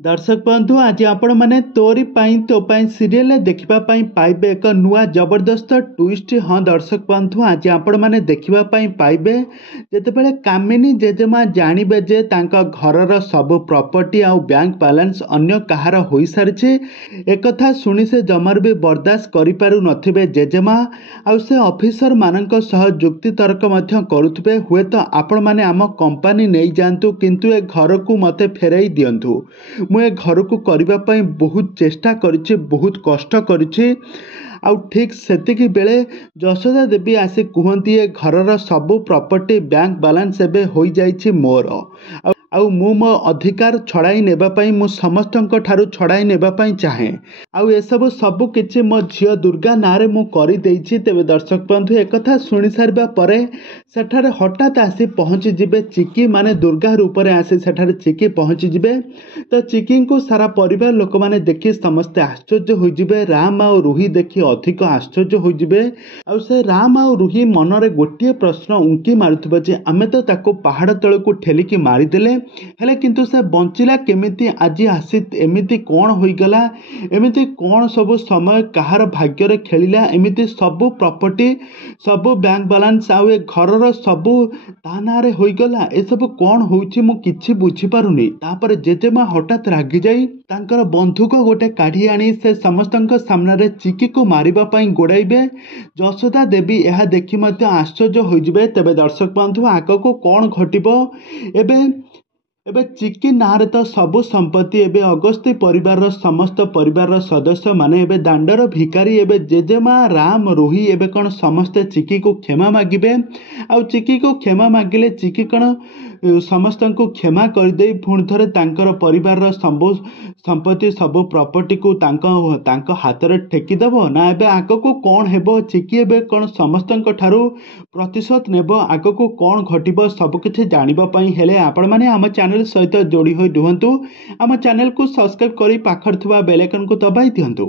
दर्शक बंधु आज आपण मैंने तोरी पाई तो पाई सीरियल देखा पाइबे एक नुआ जबरदस्त ट्विस्ट। हाँ दर्शक बंधु आज आपण मैंने देखा पाइबे जितेबाला कामिनी जेजेमा जानवे जे तांका घरर सब प्रॉपर्टी आउ बैंक बैलेंस अन्य कहार हो सारी एक शुणी से जमार भी बर्दाश्त करें नथिबे जेजेमा आउ से ऑफिसर मानक सह जुक्ति तर्क करुवे हुए तो आपण मैंने आम कंपनी नहीं जातु किंतु ए घर को मते फेरई दिंतु। मुझे घर को करने बहुत चेष्टा करी बहुत कष्ट करी आउ ठीक सेतिकी बेले यशोदा देवी आसी कहती ए घरर सबू प्रॉपर्टी बैंक बैलेंस एबे हो जाइछि मोर आउ मु मो अधिकार छड़ाई नेबापाई मु समस्तंक ठारू छड़ाई नेबापाई चाहे आउ एसबू सबू किछि मो झियो दुर्गा नारे मु करि देइछि। तेबे दर्शक बंधु एकथा सुनि सारिबा परे सेठारे हठात आसी पहुँची जिबे चिकी माने दुर्गा रूप में आसी सेठारे चिकी पहुँची जिबे तो चिकी को सारा परिवार लोक माने देखि समस्ते आश्चर्य हो जिबे। राम आ रूही देखि अधिक आश्चर्य हो जिबे आउ से राम आ रूही मनरे गोटे प्रश्न उंकी मारुथबे जे आमे तो ताको पहाड़ तळको ठेलिकी मारिदेले हेले किंतु से बंचिला केमिति आज आसी एमिति कौन होईगला एमिति कौन सब समय कहार भाग्य खेलिला एमिति सबू प्रॉपर्टी सबू बैंक बैलेंस आउ ए घरर सबू ता नारे होईगला ए सब कौन होउछि मु किछि बुझी पारुनी। तापर जेजेमा हठात रागी जाई तांकर बंधुक गोटे काढ़ी आनी से समस्तंक सामने चिकी को मारिबा पई गोड़ाइबे। यशोदा देवी यह देखि मध्य आश्चर्य होइजिबे। तेबे दर्शक बंधु आगको कौन घटिबो एबे चिकी नारे तो सबु संपत्ति एबे अगस्ती परिवार समस्त परिवार सदस्य माने एबे दांडर भिकारी एबे जेजेमा राम रोही एबे कौन समस्ते चिकी को क्षमा मागिबे आउ चिकी को क्षमा मागिले चिकी कौन समस्त को क्षमा करदे पुणी थे तांकर परिवार सबु संपत्ति सबु प्रॉपर्टी को तांको हाथ में ठेकीदेव ना एबे आगको कौन हेबो चिकी एबे कौन समस्त ठारू प्रतिशोध नेब आगको कौन घटिबो सबकिछि जानिबा पई हेले आपण माने आम चैनल सहित जोड़ी होई रुहंतु। आम चैनल को सब्सक्राइब करी पाखर थुवा बेल आइकन को दबाई दियंतु।